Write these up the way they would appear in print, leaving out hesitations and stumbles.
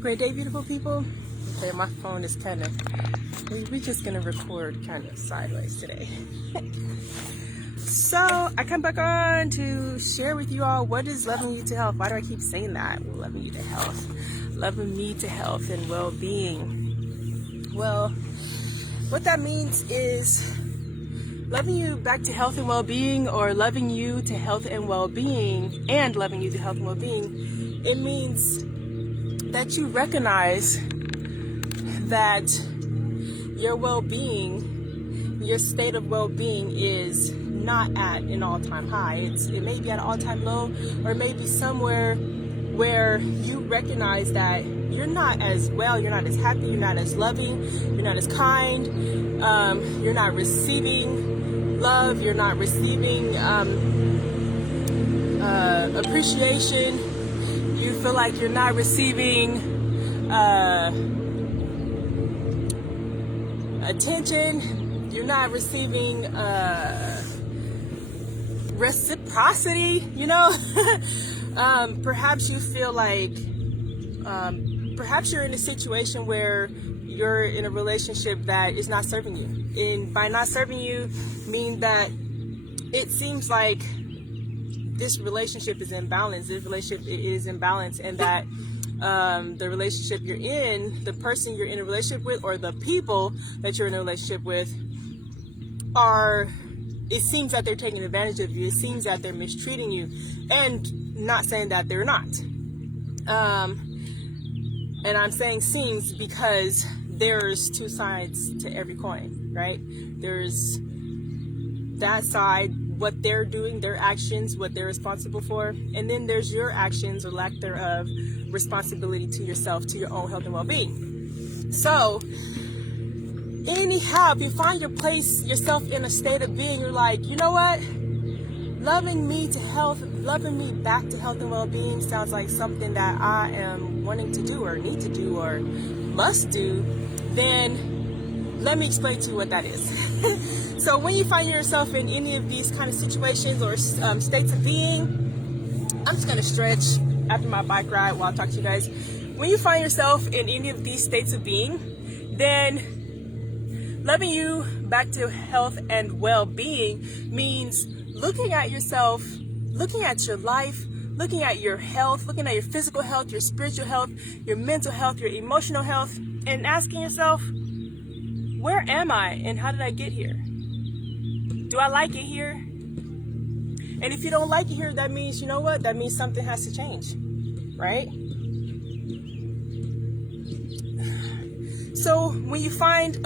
Great day, beautiful people. Okay, my phone is kind of, we're just gonna record kind of sideways today. So I come back on to share with you all what is loving you to health. Why do I keep saying that? Loving you to health. Loving me to health and well-being. Well, what that means is loving you back to health and well-being, or loving you to health and well-being, and loving you to health and well-being. It means that you recognize that your well-being, your state of well-being is not at an all-time high. It may be at an all-time low, or maybe somewhere where you recognize that you're not as well, you're not as happy, you're not as loving, you're not as kind, you're not receiving love, you're not receiving appreciation, you feel like you're not receiving attention, you're not receiving reciprocity, perhaps you feel like perhaps you're in a situation where you're in a relationship that is not serving you. And by not serving you, mean that it seems like this relationship is imbalanced. This relationship is imbalanced, and that the relationship you're in, the person you're in a relationship with, or the people that you're in a relationship with it seems that they're taking advantage of you. It seems that they're mistreating you, and not saying that they're not. And I'm saying seems because there's two sides to every coin, right? There's that side, what they're doing, their actions, what they're responsible for. And then there's your actions, or lack thereof, responsibility to yourself, to your own health and well-being. So anyhow, if you find yourself in a state of being, you're like, you know what? Loving me to health, loving me back to health and well-being sounds like something that I am wanting to do, or need to do, or must do. Then let me explain to you what that is. So when you find yourself in any of these kind of situations or states of being, I'm just going to stretch after my bike ride while I talk to you guys. When you find yourself in any of these states of being, then loving you back to health and well-being means looking at yourself, looking at your life, looking at your health, looking at your physical health, your spiritual health, your mental health, your emotional health, and asking yourself, where am I and how did I get here? Do I like it here? And if you don't like it here, that means, you know what? That means something has to change, right? So when you find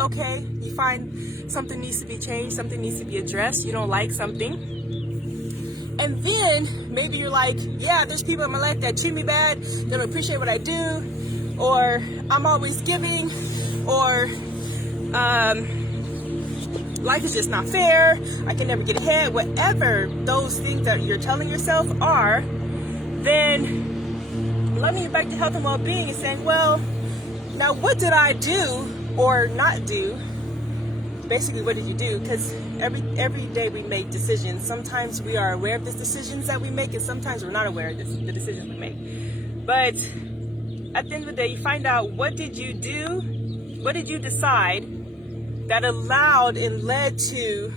something needs to be changed, something needs to be addressed, you don't like something, and then maybe you're like, yeah, there's people in my life that treat me bad, they don't appreciate what I do, or I'm always giving, or life is just not fair, I can never get ahead. Whatever those things that you're telling yourself are, then loving you back to health and well-being is saying, well, now what did I do or not do? Basically, what did you do? Because every day we make decisions. Sometimes we are aware of the decisions that we make, and sometimes we're not aware of the decisions we make. But at the end of the day, you find out, what did you do? What did you decide that allowed and led to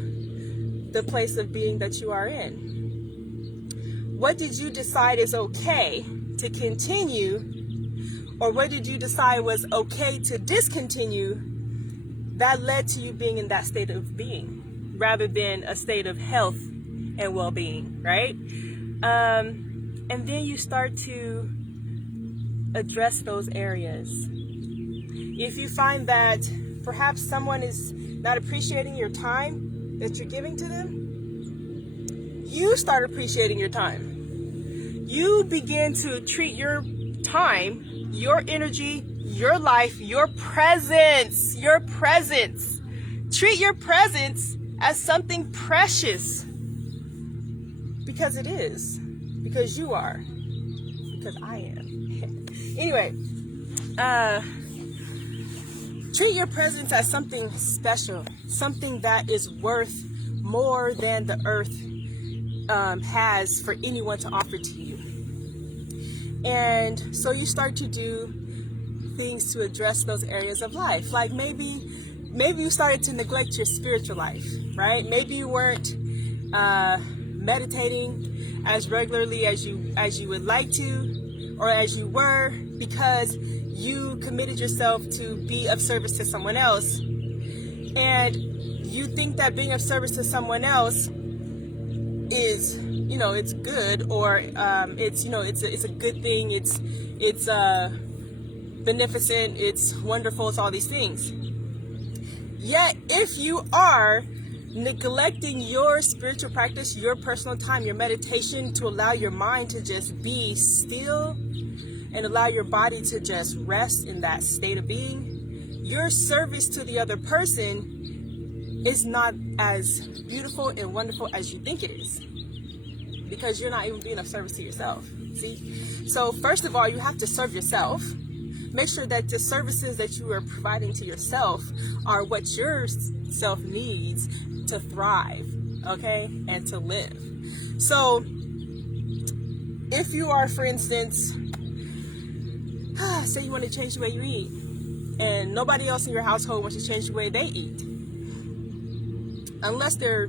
the place of being that you are in? What did you decide is okay to continue, or what did you decide was okay to discontinue, that led to you being in that state of being rather than a state of health and well-being, right? And then you start to address those areas. If you find that perhaps someone is not appreciating your time that you're giving to them, you start appreciating your time. You begin to treat your time, your energy, your life, your presence. Treat your presence as something precious, because it is, because you are, because I am. Anyway, treat your presence as something special, something that is worth more than the earth has for anyone to offer to you. And so you start to do things to address those areas of life. Like maybe you started to neglect your spiritual life, right? Maybe you weren't meditating as regularly as you would like to, or as you were, because you committed yourself to be of service to someone else, and you think that being of service to someone else is, it's good, or it's a good thing, it's beneficent, it's wonderful, it's all these things. Yet if you are neglecting your spiritual practice, your personal time, your meditation, to allow your mind to just be still and allow your body to just rest in that state of being, your service to the other person is not as beautiful and wonderful as you think it is, because you're not even being of service to yourself. See? So first of all, you have to serve yourself. Make sure that the services that you are providing to yourself are what your self needs to thrive, okay, and to live. So if you are, for instance, say you want to change the way you eat, and nobody else in your household wants to change the way they eat, unless they're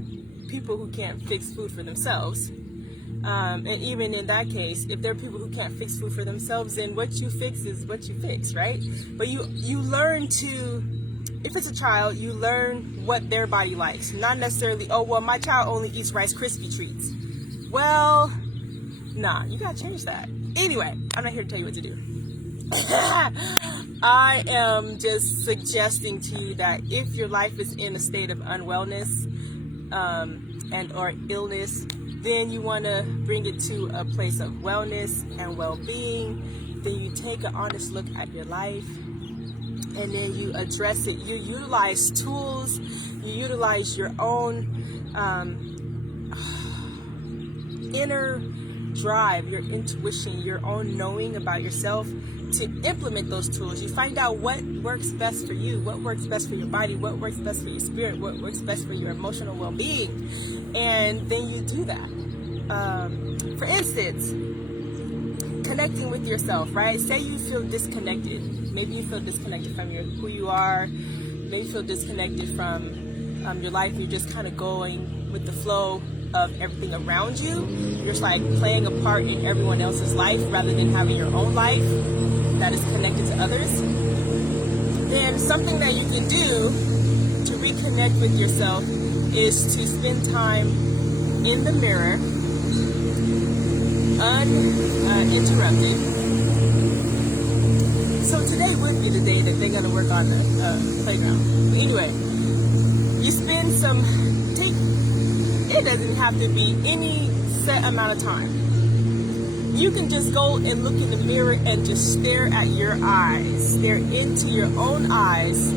people who can't fix food for themselves. And even in that case, if there are people who can't fix food for themselves, then what you fix is what you fix, right? But you learn to, if it's a child, you learn what their body likes. Not necessarily, oh, well, my child only eats Rice Krispie treats. Well, nah, you gotta change that. Anyway, I'm not here to tell you what to do. I am just suggesting to you that if your life is in a state of unwellness and or illness, then you want to bring it to a place of wellness and well-being. Then you take an honest look at your life, and then you address it. You utilize tools, you utilize your own inner drive, your intuition, your own knowing about yourself to implement those tools. You find out what works best for you, what works best for your body, what works best for your spirit, what works best for your emotional well-being, and then you do that. For instance, connecting with yourself, right? Say you feel disconnected. Maybe you feel disconnected from who you are. Maybe you feel disconnected from your life. You're just kind of going with the flow of everything around you. You're just like playing a part in everyone else's life rather than having your own life that is connected to others. Then something that you can do to reconnect with yourself is to spend time in the mirror, uninterrupted. So today would be the day that they're going to work on the playground. But anyway, you spend it doesn't have to be any set amount of time. You can just go and look in the mirror and just stare at your eyes. Stare into your own eyes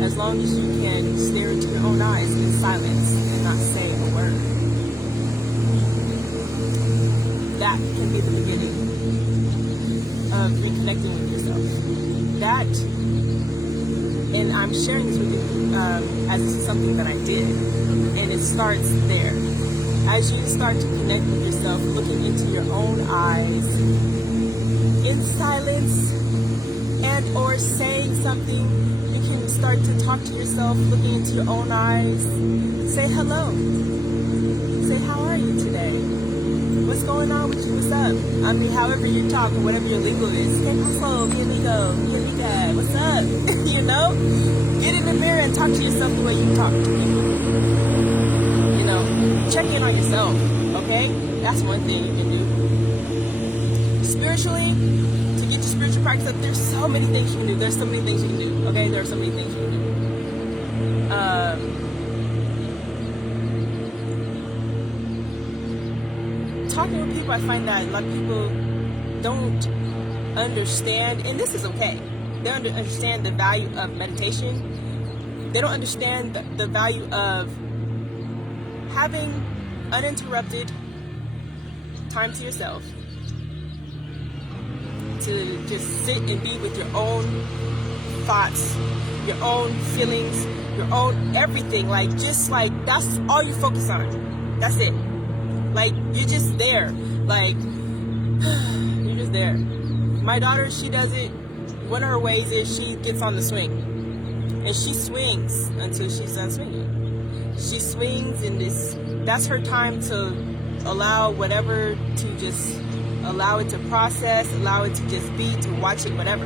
as long as you can stare into your own eyes in silence and not say a word. That can be the beginning of reconnecting with yourself. That, and I'm sharing this with you as this is something that I did, and it starts there. As you start to connect with yourself, looking into your own eyes in silence and or saying something, you can start to talk to yourself, looking into your own eyes. Say hello. Say, how are you today? What's going on with you? What's up? I mean, however you talk or whatever your lingo is. Hey, hello, mi amigo, mi amiga, what's up? You know? Get in the mirror and talk to yourself the way you talk to people. Check in on yourself, okay? That's one thing you can do. Spiritually, to get your spiritual practice up, there's so many things you can do. There's so many things you can do, okay? There are so many things you can do. Talking with people, I find that a lot of people don't understand, and this is okay. They don't understand the value of meditation. They don't understand the value of having uninterrupted time to yourself, to just sit and be with your own thoughts, your own feelings, your own everything. Like, just like, that's all you focus on. That's it. Like, you're just there. Like, you're just there. My daughter, she does it one of her ways is she gets on the swing, and she swings until she's done swinging. She swings in this. That's her time to allow whatever to just allow it to process, allow it to just be, to watch it, whatever.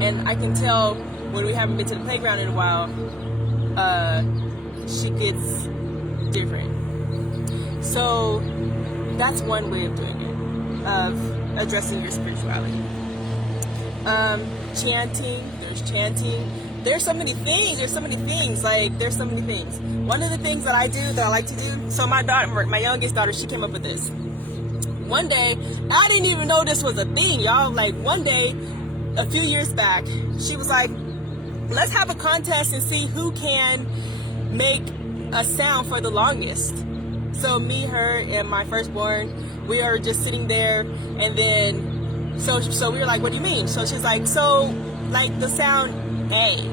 And I can tell when we haven't been to the playground in a while, she gets different. So that's one way of doing it, of addressing your spirituality. Chanting. There's so many things. Like, there's so many things. One of the things that I do, that I like to do, so my daughter, my youngest daughter, she came up with this. One day, I didn't even know this was a thing, y'all. Like, one day, a few years back, she was like, let's have a contest and see who can make a sound for the longest. So me, her, and my firstborn, we are just sitting there, and then, so we were like, what do you mean? So she's like, so, like, the sound A,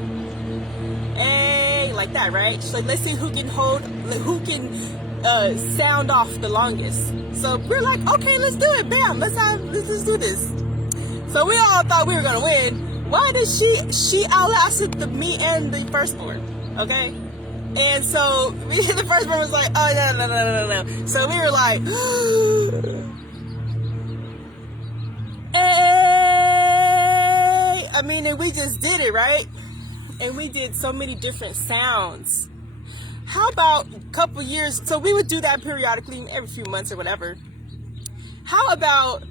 like that, right? She's like, let's see who can sound off the longest. So we're like, okay, let's do it, bam, let's do this. So we all thought we were gonna win. Why did she outlasted me and the firstborn, okay? And so the firstborn was like, oh, no. So we were like, hey! I mean, and we just did it, right? And we did so many different sounds. How about a couple years, so we would do that periodically, every few months or whatever. How about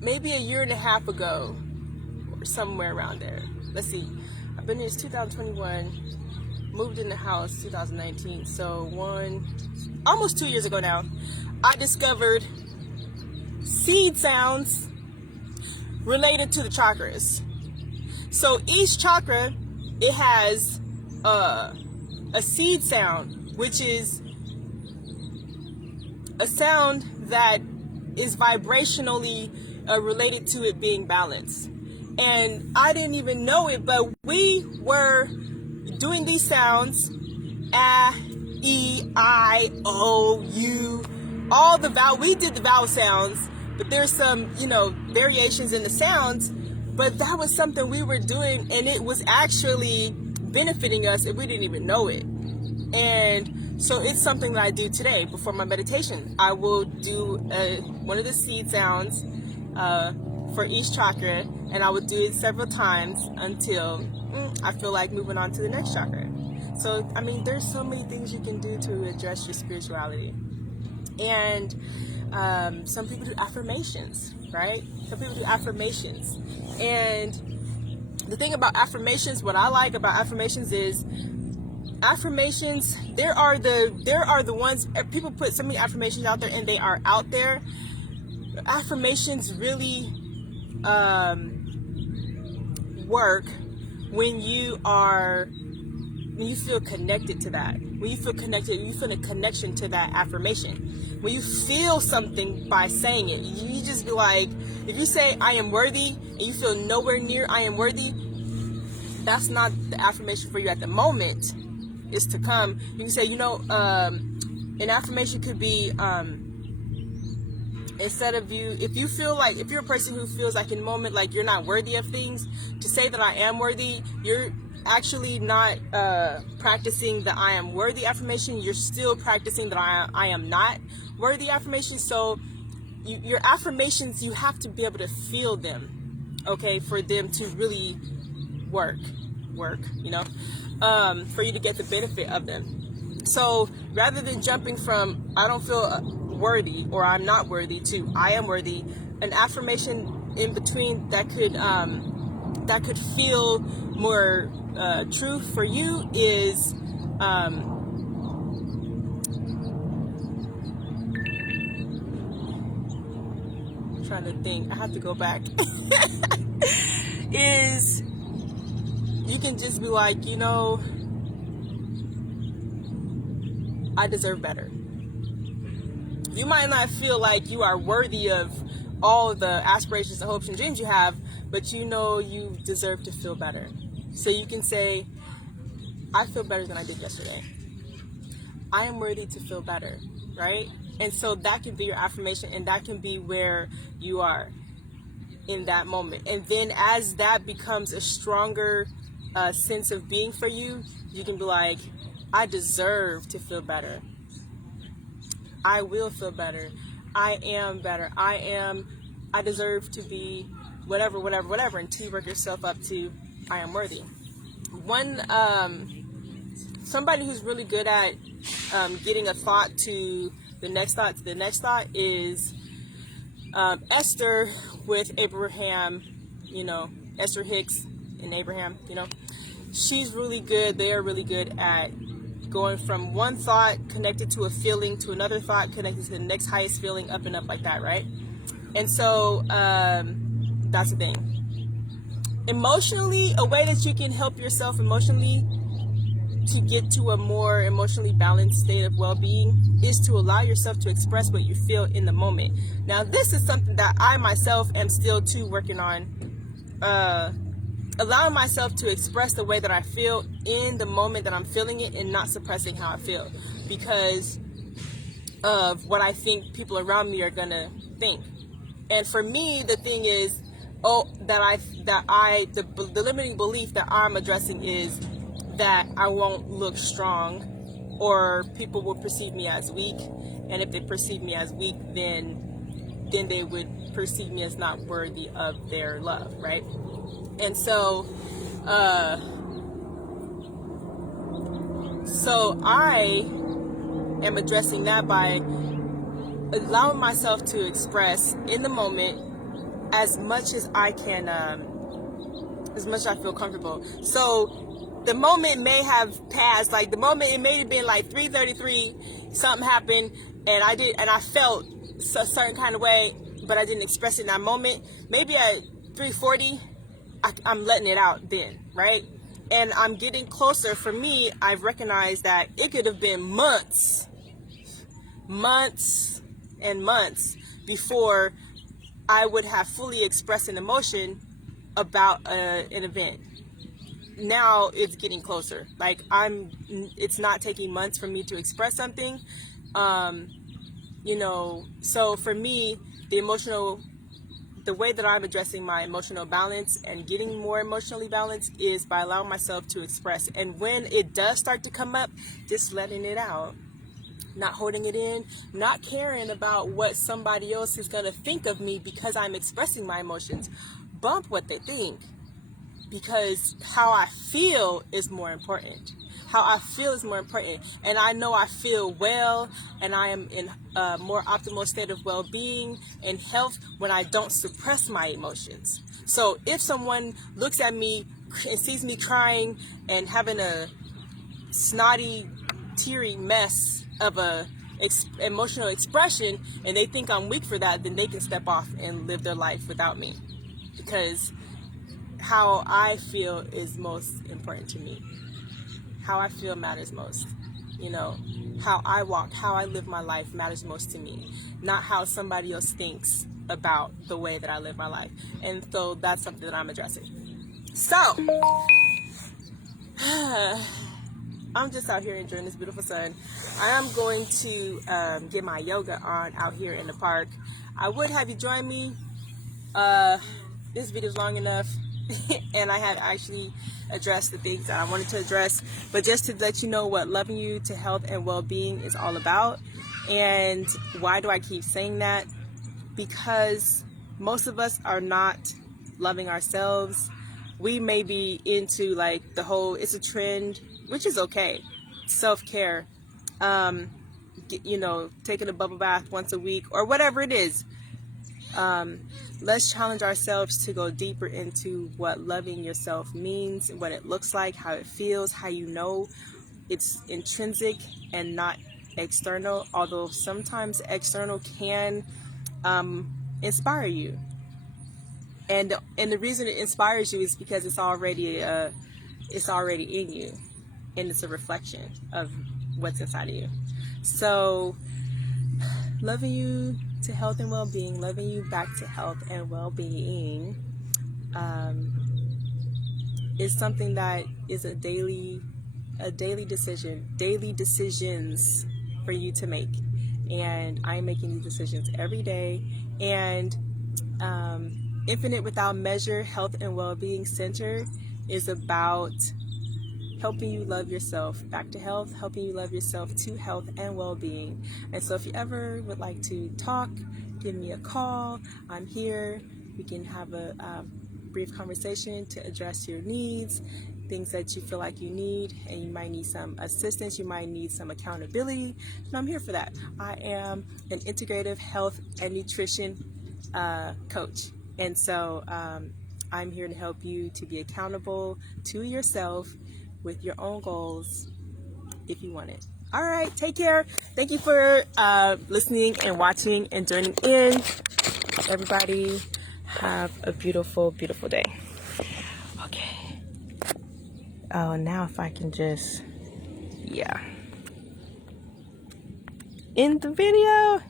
maybe a year and a half ago, or somewhere around there. Let's see, I've been here since 2021, moved in the house 2019, so almost 2 years ago now, I discovered seed sounds related to the chakras. So each chakra, it has a seed sound, which is a sound that is vibrationally related to it being balanced. And I didn't even know it, but we were doing these sounds, A, E, I, O, U, all the vowel. We did the vowel sounds, but there's some, variations in the sounds. But that was something we were doing, and it was actually benefiting us, and we didn't even know it. And so it's something that I do today before my meditation. I will do one of the seed sounds for each chakra, and I will do it several times until I feel like moving on to the next chakra. So, I mean, there's so many things you can do to address your spirituality. And some people do affirmations, right? Some people do affirmations. And the thing about affirmations, what I like about affirmations is affirmations, there are the ones, people put so many affirmations out there, and they are out there. Affirmations really work when you feel connected to that. When you feel connected, you feel a connection to that affirmation. When you feel something by saying it, you just be like, if you say I am worthy and you feel nowhere near I am worthy, that's not the affirmation for you at the moment. It's to come. You can say, an affirmation could be instead of if you're a person who feels like in the moment like you're not worthy of things, to say that I am worthy, you're actually not practicing the I am worthy affirmation. You're still practicing that I am not worthy affirmation. So your affirmations, you have to be able to feel them, okay, for them to really work, for you to get the benefit of them. So rather than jumping from I don't feel worthy or I'm not worthy to I am worthy, an affirmation in between that could feel more true for you is trying to think, I have to go back is you can just be like, I deserve better. You might not feel like you are worthy of all the aspirations and hopes and dreams you have, but you deserve to feel better. So you can say, I feel better than I did yesterday. I am worthy to feel better, right? And so that can be your affirmation, and that can be where you are. in that moment. And then as that becomes a stronger sense of being for you, you can be like, I deserve to feel better. I will feel better. I am better. I deserve to be whatever, until you work yourself up to I am worthy. Somebody who's really good at getting a thought to the next thought is Esther with Abraham, Esther Hicks and Abraham, she's really good. They are really good at going from one thought connected to a feeling to another thought connected to the next highest feeling, up and up like that, right? And so that's the thing. Emotionally, a way that you can help yourself emotionally to get to a more emotionally balanced state of well-being is to allow yourself to express what you feel in the moment. Now, this is something that I myself am still too working on. Allowing myself to express the way that I feel in the moment that I'm feeling it and not suppressing how I feel because of what I think people around me are gonna think. And for me, the thing is, the limiting belief that I'm addressing is that I won't look strong, or people will perceive me as weak. And if they perceive me as weak, then they would perceive me as not worthy of their love, right? And so I am addressing that by allowing myself to express in the moment as much as I can, as much as I feel comfortable. So the moment may have passed, like the moment, it may have been like 3:33, something happened, and I felt a certain kind of way, but I didn't express it in that moment. Maybe at 3:40, I'm letting it out then, right? And I'm getting closer. For me, I've recognized that it could have been months and months before I would have fully expressed an emotion about an event. Now it's getting closer. Like it's not taking months for me to express something. So for me, the way that I'm addressing my emotional balance and getting more emotionally balanced is by allowing myself to express. And when it does start to come up, just letting it out, not holding it in, not caring about what somebody else is going to think of me because I'm expressing my emotions. Bump what they think, because how I feel is more important. How I feel is more important. And I know I feel well, and I am in a more optimal state of well-being and health when I don't suppress my emotions. So if someone looks at me and sees me crying and having a snotty, teary mess of a emotional expression, and they think I'm weak for that, then they can step off and live their life without me. Because how I feel is most important to me. How I feel matters most. How I walk, how I live my life matters most to me. Not how somebody else thinks about the way that I live my life. And so that's something that I'm addressing. So, I'm just out here enjoying this beautiful sun. I am going to get my yoga on out here in the park. I would have you join me. This video is long enough. And I had actually addressed the things that I wanted to address, but just to let you know what loving you to health and well-being is all about. And why do I keep saying that? Because most of us are not loving ourselves. We may be into like the whole, it's a trend, which is okay, self-care, taking a bubble bath once a week or whatever it is. Let's challenge ourselves to go deeper into what loving yourself means, what it looks like, how it feels, how you know it's intrinsic and not external, although sometimes external can inspire you. And the reason it inspires you is because it's already in you, and it's a reflection of what's inside of you. So loving you to health and well-being, loving you back to health and well-being is something that is a daily decision, daily decisions for you to make. And I'm making these decisions every day. And Infinite Without Measure Health and Wellbeing Center is about helping you love yourself back to health, helping you love yourself to health and well-being. And so if you ever would like to talk, give me a call. I'm here. We can have a brief conversation to address your needs, things that you feel like you need, and you might need some assistance, you might need some accountability, and I'm here for that. I am an integrative health and nutrition coach, and so I'm here to help you to be accountable to yourself with your own goals if you want it. All right, take care. Thank you for listening and watching and joining in. Everybody have a beautiful, beautiful day. Okay. Oh, now if I can just, end the video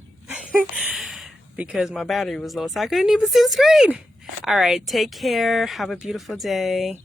because my battery was low, so I couldn't even see the screen. All right, take care. Have a beautiful day.